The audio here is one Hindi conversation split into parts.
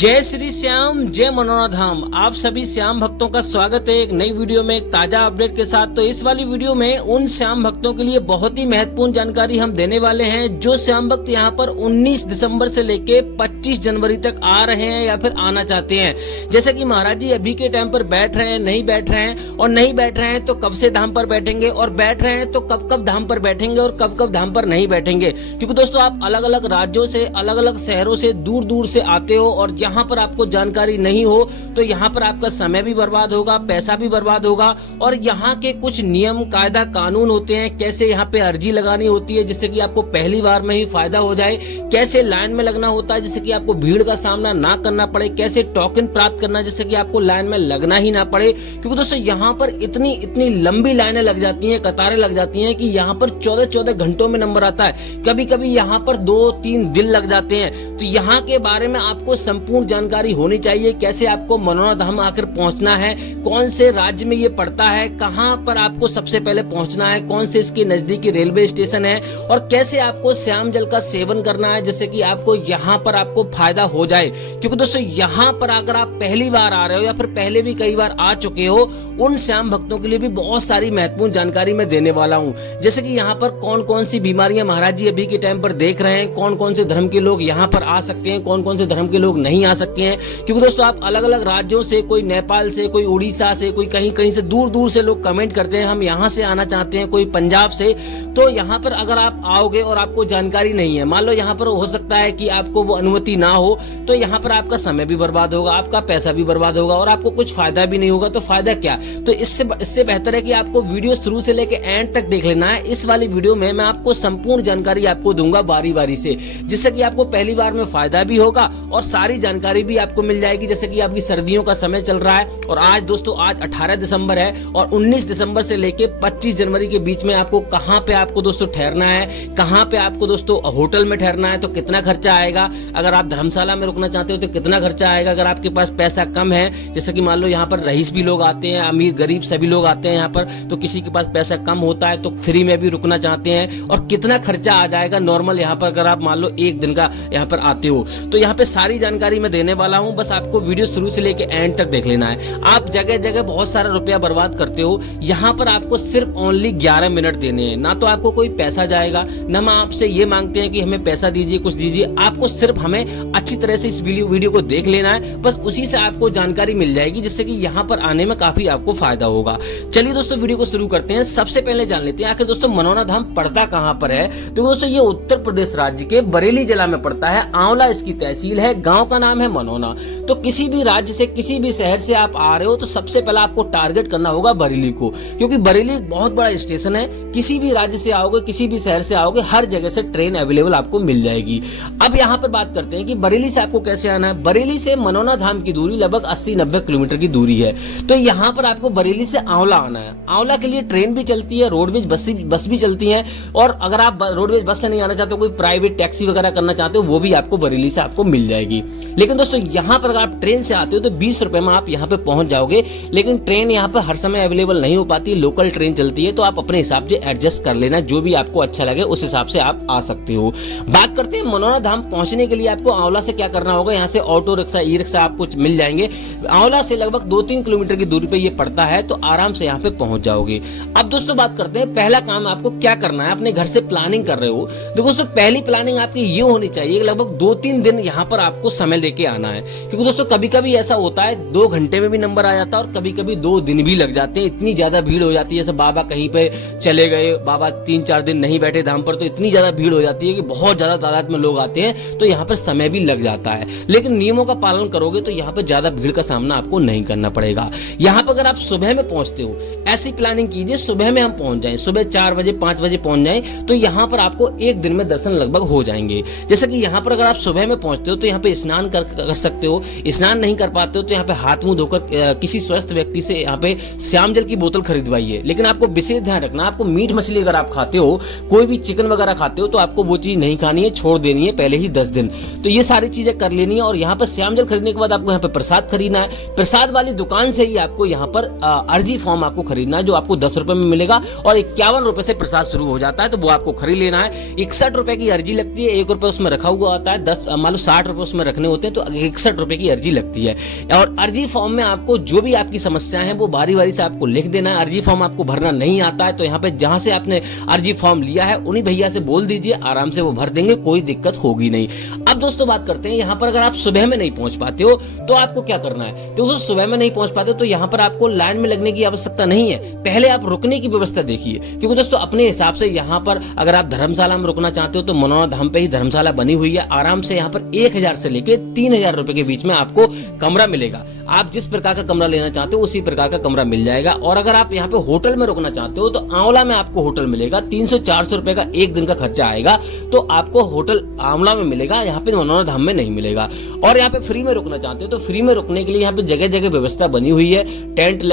जय श्री श्याम, जय मनोना धाम। आप सभी श्याम भक्तों का स्वागत है एक नई वीडियो में, एक ताजा अपडेट के साथ। तो इस वाली वीडियो में उन श्याम भक्तों के लिए बहुत ही महत्वपूर्ण जानकारी हम देने वाले हैं जो श्याम भक्त यहाँ पर 19 दिसंबर से लेके 25 जनवरी तक आ रहे हैं या फिर आना चाहते हैं। जैसे कि महाराज जी अभी के टाइम पर बैठ रहे हैं, नहीं बैठ रहे हैं, और नहीं बैठ रहे हैं तो कब से धाम पर बैठेंगे, और बैठ रहे हैं तो कब कब धाम पर बैठेंगे और कब कब धाम पर नहीं बैठेंगे। क्योंकि दोस्तों आप अलग अलग राज्यों से, अलग अलग शहरों से, दूर दूर से आते हो और यहाँ पर आपको जानकारी नहीं हो तो यहाँ पर आपका समय भी बर्बाद होगा, पैसा भी बर्बाद होगा। और यहाँ के कुछ नियम कायदा कानून होते हैं, कैसे यहाँ पे अर्जी लगानी होती है जिससे कि आपको पहली बार में ही फायदा हो जाए, कैसे लाइन में लगना होता है जिससे कि आपको भीड़ का सामना ना करना पड़े, कैसे टोकन प्राप्त करना जिससे कि आपको लाइन में लगना ही ना पड़े। क्योंकि दोस्तों यहाँ पर इतनी इतनी लंबी लाइनें लग जाती हैं, कतारें लग जाती हैं कि यहाँ पर 14-14 घंटों में नंबर आता है, कभी कभी यहाँ पर 2-3 दिन लग जाते हैं। तो यहाँ के बारे में आपको संपूर्ण जानकारी होनी चाहिए, कैसे आपको मनोना धाम आकर पहुंचना है, कौन से राज्य में ये पड़ता है, कहां पर आपको सबसे पहले पहुंचना है, कौन से इसके नजदीकी रेलवे स्टेशन है, और कैसे आपको श्याम जल का सेवन करना है जिससे कि आपको यहाँ पर आपको फायदा हो जाए। क्योंकि दोस्तों यहाँ पर अगर आप पहली बार आ रहे हो या फिर पहले भी कई बार आ चुके हो, उन श्याम भक्तों के लिए भी बहुत सारी महत्वपूर्ण जानकारी मैं देने वाला हूँ। जैसे कि यहाँ पर कौन कौन सी बीमारियां महाराज जी अभी के टाइम पर देख रहे हैं, कौन कौन से धर्म के लोग यहाँ पर आ सकते हैं, कौन कौन से धर्म के लोग नहीं आ सकते हैं। क्योंकि दोस्तों आप अलग अलग राज्यों से, कोई नेपाल से, कोई उड़ीसा से, कोई कहीं कहीं से दूर दूर से लोग कमेंट करते हैं हम यहाँ से आना चाहते हैं, कोई पंजाब से। तो यहाँ पर अगर आप आओगे और आपको जानकारी नहीं है, मान लो यहाँ पर हो सकता है कि आपको वो अनुमति ना हो, तो यहाँ पर आपका समय भी बर्बाद होगा, आपका पैसा भी बर्बाद होगा और आपको कुछ फायदा भी नहीं होगा। तो फायदा क्या? तो इससे बेहतर है कि आपको वीडियो शुरू से लेकर एंड तक देख लेना है। इस वाली वीडियो में मैं आपको संपूर्ण जानकारी आपको दूंगा बारी बारी से, जिससे कि आपको पहली बार में फायदा भी होगा और सारी जानकारी भी आपको मिल जाएगी। जैसे कि आपकी सर्दियों का समय चल रहा है और आज दोस्तों आज 18 दिसंबर है और 19 दिसंबर से लेके 25 जनवरी के बीच में आपको कहां पे आपको दोस्तों ठहरना है, कहां पे आपको दोस्तों होटल में ठहरना है, तो कितना खर्चा आएगा, अगर आप धर्मशाला में रुकना चाहते हो तो कितना खर्चा आएगा, अगर आपके पास पैसा कम है, जैसे कि मान लो यहाँ पर रईस भी लोग आते हैं, अमीर गरीब सभी लोग आते हैं यहाँ पर, तो किसी के पास पैसा कम होता है तो फ्री में भी रुकना चाहते हैं, और कितना खर्चा आ जाएगा नॉर्मल यहाँ पर अगर आप मान लो एक दिन का यहाँ पर आते हो। तो यहाँ पे सारी जानकारी मैं देने वाला हूँ, बस आपको वीडियो शुरू से लेके एंड तक देख लेना है। आप जगह जगह बहुत सारा रुपया बर्बाद करते हो, यहाँ पर आपको सिर्फ ओनली 11 मिनट देने हैं, ना तो आपको कोई पैसा जाएगा, ना हम आपसे ये मांगते हैं कि हमें पैसा दीजिए, कुछ दीजिए। आपको सिर्फ हमें अच्छी तरह से इस वीडियो को देख लेना है, बस उसी से आपको जानकारी मिल जाएगी जिससे कि यहाँ पर आने में काफी आपको फायदा होगा। चलिए दोस्तों वीडियो को शुरू करते हैं। सबसे पहले जान लेते हैं आखिर दोस्तों मनोना धाम पड़ता कहाँ पर है। तो दोस्तों ये उत्तर प्रदेश राज्य के बरेली जिला में पड़ता है, आंवला इसकी तहसील है, गाँव का नाम है मनोना। तो किसी भी राज्य से, किसी भी शहर से आप आ रहे हो तो सबसे पहले आपको टारगेट करना होगा बरेली को, क्योंकि बरेली एक बहुत बड़ा स्टेशन है। किसी भी राज्य से आओगे, किसी भी शहर से आओगे, हर जगह से ट्रेन अवेलेबल आपको मिल जाएगी। अब यहाँ पर बात करते हैं कि बरेली से आपको कैसे आना है। बरेली से मनोना धाम की दूरी लगभग 80-90 किलोमीटर की दूरी है। तो यहाँ पर आपको बरेली से आंवला आना है। आंवला के लिए ट्रेन भी चलती है, रोडवेज बस भी चलती है, और अगर आप रोडवेज बस से नहीं आना चाहते, कोई प्राइवेट टैक्सी वगैरह करना चाहते हो, वो भी आपको बरेली से आपको मिल जाएगी। लेकिन दोस्तों यहाँ पर अगर आप ट्रेन से आते हो तो 20 रुपए में आप यहाँ पे पहुंच जाओगे। लेकिन ट्रेन यहाँ पर हर समय अवेलेबल नहीं हो पाती, लोकल ट्रेन चलती है, तो आप अपने हिसाब से एडजस्ट कर लेना, जो भी आपको अच्छा लगे उस हिसाब से आप आ सकते हो। बात करते हैं मनोना धाम पहुंचने के लिए आपको आंवला से क्या करना होगा। यहाँ से ऑटो रिक्शा, ई रिक्शा आपको मिल जाएंगे। आंवला से लगभग 2-3 किलोमीटर की दूरी पे ये पड़ता है, तो आराम से यहाँ पे पहुंच जाओगे। अब दोस्तों बात करते हैं पहला काम आपको क्या करना है। अपने घर से प्लानिंग कर रहे हो, देखो दोस्तों पहली प्लानिंग आपकी ये होनी चाहिए, लगभग 2-3 दिन यहाँ पर आपको समय लेके आना है। क्योंकि दोस्तों कभी कभी ऐसा होता है 2 घंटे में भी नंबर आ जाता है और कभी कभी 2 दिन भी लग जाते हैं। इतनी ज्यादा भीड़ हो जाती है, जैसे बाबा कहीं पे चले गए, बाबा 3-4 दिन नहीं बैठे धाम पर, तो इतनी ज्यादा भीड़ हो जाती है कि बहुत ज्यादा तादाद में लोग आते हैं, तो यहाँ पर समय भी लग जाता है। लेकिन नियमों का पालन करोगे तो यहाँ पर ज्यादा भीड़ का सामना आपको नहीं करना पड़ेगा। यहाँ पर अगर आप सुबह में पहुंचते हो, ऐसी प्लानिंग कीजिए सुबह में हम पहुंच जाएं, सुबह 4 बजे 5 बजे पहुंच जाएं, तो यहाँ पर आपको एक दिन में दर्शन लगभग हो जाएंगे। जैसे कि यहाँ पर अगर आप सुबह में पहुंचते हो तो यहाँ पे स्नान कर सकते हो, स्नान नहीं कर पाते हो तो यहाँ पे हाथ मुंह धोकर किसी स्वस्थ व्यक्ति से यहाँ पे श्याम जल की बोतल खरीदवाइए। लेकिन आपको विशेष ध्यान रखना, आपको मीट मछली अगर आप खाते हो, कोई भी चिकन वगैरह खाते हो, तो आपको वो चीज नहीं खानी है, छोड़ देनी है पहले ही 10 दिन। तो ये सारी चीजें कर लेनी है। और यहाँ पर श्याम जल खरीदने के बाद आपको यहाँ पे प्रसाद खरीदना है। प्रसाद वाली दुकान से ही आपको यहाँ पर अर्जी फॉर्म आपको खरीदना है, जो आपको 10 रुपए में मिलेगा और 51 रुपए से प्रसाद शुरू हो जाता है, तो वो आपको खरीद लेना है। 61 रुपए की अर्जी लगती है, 1 रुपए उसमें रखा हुआ होता है, 10 मान लो 60 रुपए उसमें रखने होते हैं। हैं तो 61 रुपए की अर्जी लगती है। और अर्जी फॉर्म में आपको जो भी आपकी समस्या है वो बारी बारी से आपको लिख देना है। अर्जी फॉर्म आपको भरना नहीं आता है तो यहाँ पे जहां से आपने अर्जी फॉर्म लिया है उन्हीं भैया से बोल दीजिए, आराम से वो भर देंगे, कोई दिक्कत होगी नहीं। अब दोस्तों बात करते हैं यहाँ पर अगर आप सुबह में नहीं पहुंच पाते हो तो आपको क्या करना है। दोस्तों सुबह में नहीं पहुंच पाते तो यहाँ पर आपको लाइन में लगने की आवश्यकता नहीं है, पहले आप रुकने की व्यवस्था देखिए। क्योंकि दोस्तों अपने हिसाब से यहाँ पर अगर आप धर्मशाला में रुकना चाहते हो तो मनोरथ धाम पे ही धर्मशाला बनी हुई है। आराम से यहाँ पर 1000 से लेके 3000 रुपए के बीच में आपको कमरा मिलेगा। आप जिस प्रकार का कमरा लेना चाहते हो उसी प्रकार का कमरा मिल जाएगा। और अगर आप यहाँ पे होटल में रुकना चाहते हो तो आंवला में आपको होटल मिलेगा। 300-400 रुपए का एक दिन का खर्चा आएगा तो आपको होटल आंवला में मिलेगा, यहाँ पे मनोरथ धाम में नहीं मिलेगा। और यहाँ पे फ्री में रुकना चाहते हो तो फ्री में रुकने के लिए यहाँ पे जगह जगह व्यवस्था बनी हुई है। टेंट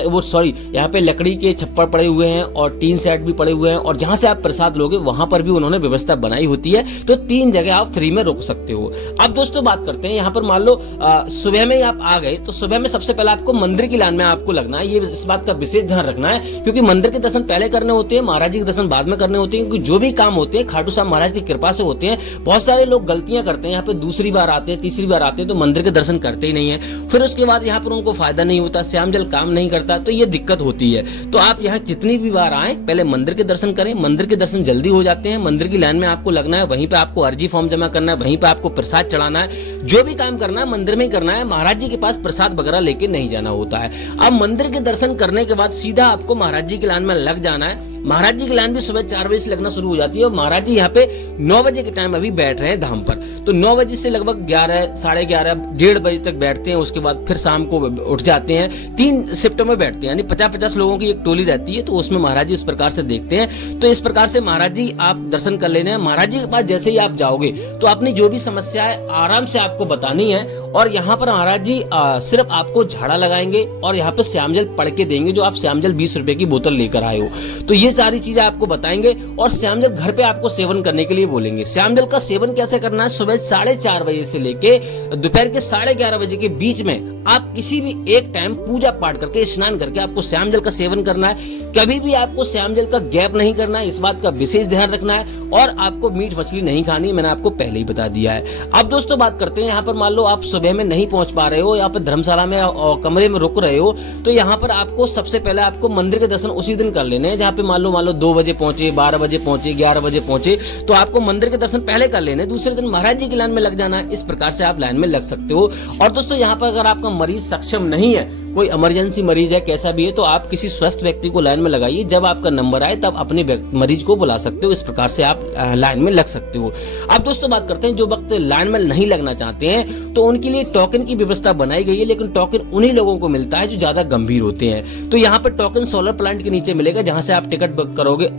यहाँ पे लकड़ी के छप्पर पड़े हुए हैं और टीन सेट भी पड़े हुए हैं। और जहां से आप प्रसाद लोगे वहां पर भी उन्होंने व्यवस्था बनाई होती है, तो 3 जगह आप फ्री में रुक सकते हो। अब दोस्तों बात करते हैं यहाँ पर मान लो सुबह में ही आप आ गए तो सुबह में सबसे पहले आपको मंदिर की लाइन में आपको लगना है। ये इस बात का विशेष ध्यान रखना है क्योंकि मंदिर के दर्शन पहले करने होते हैं, महाराज जी के दर्शन बाद में करने होते हैं। क्योंकि जो भी काम होते हैं खाटू श्याम महाराज की कृपा से होते हैं। बहुत सारे लोग गलतियां करते हैं, यहाँ पे दूसरी बार आते हैं, तीसरी बार आते हैं तो मंदिर के दर्शन करते ही नहीं है। फिर उसके बाद यहाँ पर उनको फायदा नहीं होता, श्याम जल काम नहीं करता, तो ये दिक्कत होती है। तो आप यहाँ जितनी भी बार आए पहले मंदिर के दर्शन करें। मंदिर के दर्शन जल्दी हो जाते हैं। मंदिर की लाइन में आपको लगना है, वहीं पे आपको अर्जी फॉर्म जमा करना है, वहीं पे आपको प्रसाद चढ़ाना है। जो भी काम करना है मंदिर में ही करना है, महाराज जी के पास प्रसाद वगैरह लेके नहीं जाना होता है। अब मंदिर के दर्शन करने के बाद सीधा आपको महाराज जी की लाइन में लग जाना है। महाराज जी की लाइन भी सुबह 4 बजे से लगना शुरू हो जाती है और महाराज जी यहाँ पे 9 बजे के टाइम अभी बैठ रहे हैं धाम पर। तो 9 बजे से लगभग 11, 11:30, 1:30 बजे तक बैठते हैं। उसके बाद फिर शाम को उठ जाते हैं। 3 शिफ्टों में बैठते हैं, यानी 50-50 लोगों की एक टोली रहती है, तो उसमें महाराज जी इस प्रकार से देखते हैं। तो इस प्रकार से महाराज जी आप दर्शन कर लेने हैं। महाराज जी के पास जैसे ही आप जाओगे तो अपनी जो भी समस्या है आराम से आपको बतानी है। और यहाँ पर महाराज जी सिर्फ आपको झाड़ा लगाएंगे और यहाँ पे श्यामजल पढ़ के देंगे, जो आप श्यामजल 20 रुपए की बोतल लेकर आए हो। तो ये सारी चीजें आपको बताएंगे और श्यामजल घर पे आपको सेवन करने के लिए बोलेंगे। श्यामजल का सेवन कैसे करना है, सुबह 4:30 बजे से लेके दोपहर के 11:30 बजे के बीच में आप किसी भी एक टाइम पूजा पाठ करके स्नान करके आपको श्यामजल का सेवन करना है। कभी भी आपको श्यामजल का गैप नहीं करना है, इस बात का विशेष ध्यान रखना है। और आपको मीट मछली नहीं खानी, मैंने आपको पहले ही बता दिया है। अब दोस्तों बात करते हैं यहाँ पर मान लो आप सुबह में नहीं पहुंच पा रहे हो, यहाँ पर धर्मशाला में कमरे में रुक रहे हो, तो यहाँ पर आपको सबसे पहले आपको मंदिर के दर्शन उसी दिन कर लेने हैं। जहाँ पे मान लो 2 बजे पहुंचे, 12 बजे पहुंचे, 11 बजे पहुंचे, तो आपको मंदिर के दर्शन पहले कर लेने। दूसरे दिन महाराज जी की लाइन में लग जाना है। इस प्रकार से आप लाइन में लग सकते हो। और दोस्तों यहाँ पर अगर आपका मरीज सक्षम नहीं है, कोई इमरजेंसी मरीज है, कैसा भी है, तो आप किसी स्वस्थ व्यक्ति को लाइन में लगाइए। जब आपका नंबर आए तब अपने मरीज को बुला सकते हो। इस प्रकार से आप लाइन में लग सकते हो। अब दोस्तों बात करते हैं जो वक्त लाइन में नहीं लगना चाहते हैं तो उनके लिए टोकन की व्यवस्था बनाई गई है, लेकिन टोकन उन्हीं लोगों को मिलता है जो ज्यादा गंभीर होते हैं। तो यहाँ पर टोकन सोलर प्लांट के नीचे मिलेगा, जहां से आप टिकट बुक करोगे,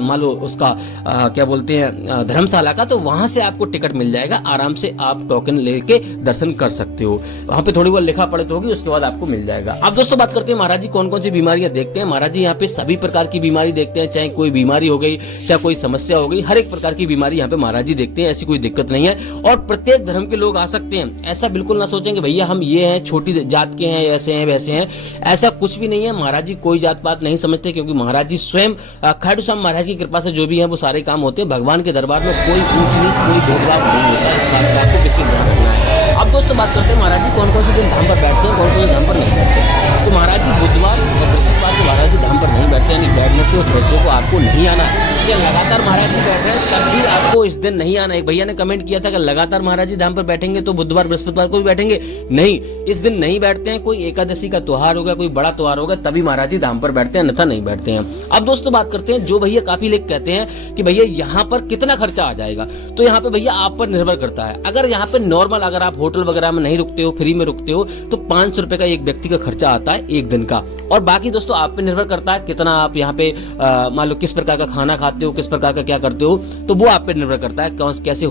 मान लो उसका क्या बोलते हैं धर्मशाला का, तो वहां से आपको टिकट मिल जाएगा। आराम से आप टोकन लेके दर्शन कर सकते हो। वहां पे थोड़ी बहुत लिखा पढ़त होगी, उसके बाद आपको मिल जाएगा। अब दोस्तों बात करते हैं महाराज जी कौन कौन सी बीमारियां देखते हैं। महाराज जी यहाँ पे सभी प्रकार की बीमारी देखते हैं, चाहे कोई बीमारी हो गई, चाहे कोई समस्या हो गई, हर एक प्रकार की बीमारी यहाँ पे महाराज जी देखते हैं। ऐसी कोई दिक्कत नहीं है। और प्रत्येक धर्म के लोग आ सकते हैं। ऐसा बिल्कुल ना सोचें कि भैया हम ये हैं, छोटी जात के हैं, ऐसे हैं वैसे हैं, ऐसा कुछ भी नहीं है। महाराज जी कोई जात पात नहीं समझते, क्योंकि महाराज जी स्वयं खाटू श्याम महाराज की कृपा से जो भी है वो सारे काम होते हैं। भगवान के दरबार में कोई ऊंच नीच, कोई भेदभाव नहीं होता। इस बात का आपको विशेष ध्यान रखना है। अब दोस्तों बात करते हैं महाराज जी कौन कौन से दिन धाम पर बैठते हैं, कौन कौन से धाम पर नहीं बैठते हैं। तो महाराज जी बुधवार और बृहस्पतिवार को महाराज जी धाम पर नहीं बैठते, यानी वेडनेसडे और थर्सडे को आपको नहीं आना है। चाहे लगातार महाराज जी बैठ रहे हैं तब भी आपको इस दिन नहीं आना है। एक भैया ने कमेंट किया था कि लगातार महाराज जी धाम पर बैठेंगे तो बुधवार बृहस्पतिवार को भी बैठेंगे, नहीं, इस दिन नहीं बैठते हैं। कोई एकादशी का त्योहार होगा, कोई बड़ा त्योहार होगा, तभी महाराज जी धाम पर बैठते हैं, अन्यथा नहीं बैठते हैं। अब दोस्तों बात करते हैं जो भैया काफी लोग कहते हैं कि भैया यहाँ पर कितना खर्चा आ जाएगा, तो यहाँ पे भैया आप पर निर्भर करता है। अगर यहाँ पे नॉर्मल अगर आप होटल वगैरह में नहीं रुकते हो, फ्री में रुकते हो, तो 500 रुपए का एक व्यक्ति का खर्चा आता है एक दिन का। और बाकी दोस्तों आप पे निर्भर करता है कितना आप यहाँ पे मान लो किस प्रकार का खाना खाते हो, किस प्रकार का क्या करते हो, तो वो आप पे निर्भर करता है। कैसे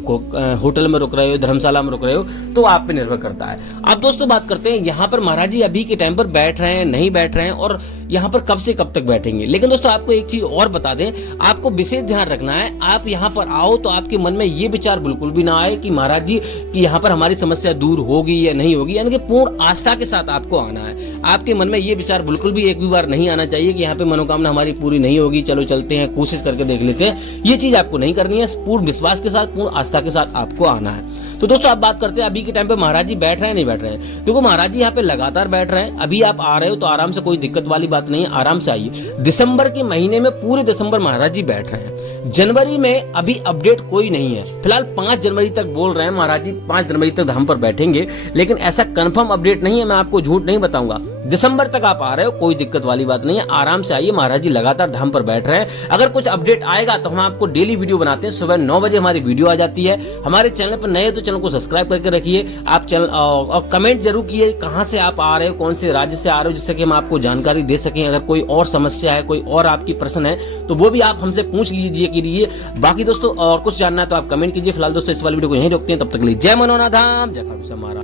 होटल में रुक रहे हो, धर्मशाला में रुक रहे हो, तो आप पे निर्भर करता है। अब दोस्तों बात करते हैं यहाँ पर महाराज जी अभी के टाइम पर बैठ रहे हैं नहीं बैठ रहे हैं, और यहाँ पर कब से कब तक बैठेंगे। लेकिन दोस्तों आपको एक चीज और बता दें, आपको विशेष ध्यान रखना है, आप यहाँ पर आओ तो आपके मन में ये विचार बिल्कुल भी ना आए कि महाराज जी कि यहाँ पर हमारी समस्या दूर होगी या नहीं होगी, यानी कि पूर्ण आस्था के साथ आपको आना है। आपके मन में ये विचार बिल्कुल भी एक भी बार नहीं आना चाहिए कि यहाँ पे मनोकामना हमारी पूरी नहीं होगी, चलो चलते हैं, कोशिश करके देख लेते हैं। ये चीज आपको नहीं करनी है, पूर्ण विश्वास के साथ, पूर्ण आस्था के साथ आपको आना है। तो दोस्तों आप बात करते हैं अभी के टाइम पे महाराज जी बैठ रहे हैं नहीं बैठ रहे हैं। देखो महाराज जी यहाँ पे लगातार बैठ रहे हैं। अभी आप आ रहे हो तो आराम से, कोई दिक्कत वाली बात नहीं है, आराम से आइए। दिसंबर के महीने में पूरे दिसंबर महाराज जी बैठ रहे हैं। जनवरी में अभी अपडेट कोई नहीं है, फिलहाल 5 जनवरी तक बोल रहे हैं महाराज जी, 5 जनवरी तक धाम पर बैठेंगे, लेकिन ऐसा कंफर्म अपडेट नहीं है, मैं आपको झूठ नहीं बताऊंगा। दिसंबर तक आप आ रहे हो, कोई दिक्कत वाली बात नहीं है, आराम से आइए। महाराज जी लगातार धाम पर बैठ रहे हैं। अगर कुछ अपडेट आएगा तो हम आपको डेली वीडियो बनाते हैं, सुबह 9 बजे हमारी वीडियो आ जाती है। हमारे चैनल पर नए तो चैनल को सब्सक्राइब करके रखिए। आप चैनल और कमेंट जरूर कीजिए कहां से आप आ रहे हो, कौन से राज्य से आ रहे हो, जिससे कि हम आपको जानकारी दे सकें। अगर कोई और समस्या है, कोई और आपकी प्रश्न है तो वो भी आप हमसे पूछ लीजिए। बाकी दोस्तों और कुछ जानना है तो आप कमेंट कीजिए। फिलहाल दोस्तों इस वाली वीडियो को यहीं रोकते हैं, तब तक के लिए जय मनोनाथ धाम, जय खाटू श्याम महाराज।